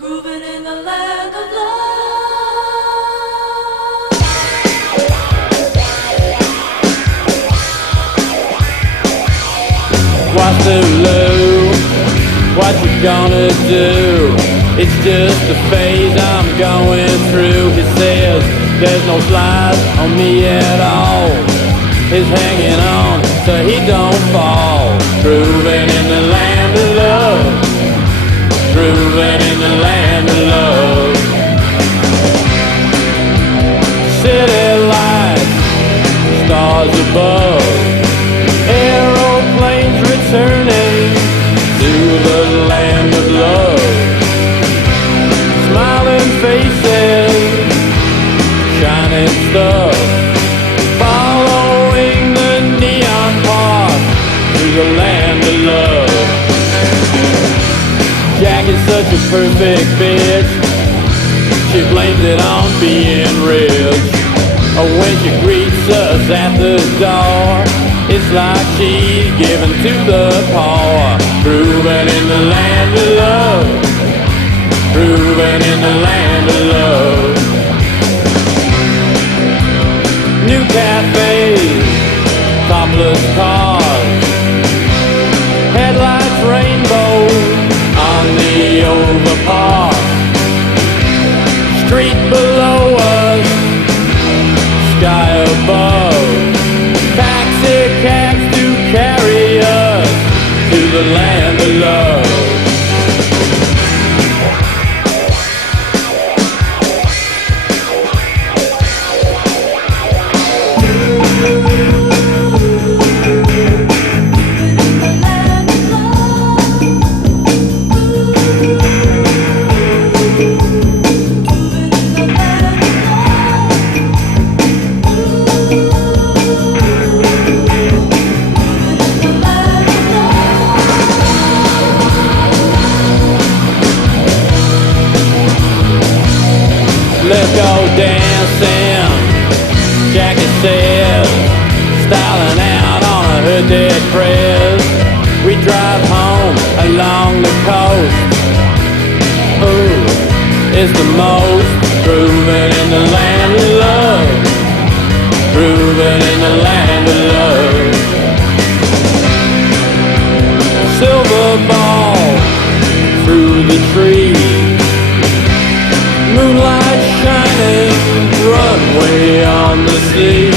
Groovin in the land of love. What's too low? What you gonna do? It's just a phase I'm going through. He says there's no flies on me at all. He's hanging on so he don't fall. Groovin in the land of love. Groovin in the land of love. City lights, stars above, aeroplanes returning to the land of love. Smiling faces, shining stuff, following the neon path to the land of love. Jack is such a perfect bitch. She blames it on being rich. Or when she greets us at the door, it's like she's given to the poor. Groovin in the land of love. Groovin in the land of love. New cafes, topless cars, headlights rainbow on the overpass. Street below us, sky above, taxi cabs to carry us to the land of love. Let's go dancing, Jackie says, styling out on a hooded crest. We drive home along the coast. Ooh, it's the most. Groovin in the land of love. Groovin in the land of love. Silver ball through the trees, moonlight shining, runway on the sea.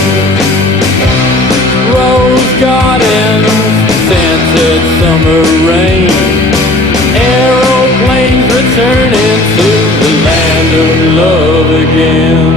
Rose gardens, scented summer rain, aeroplanes returning to the land of love again.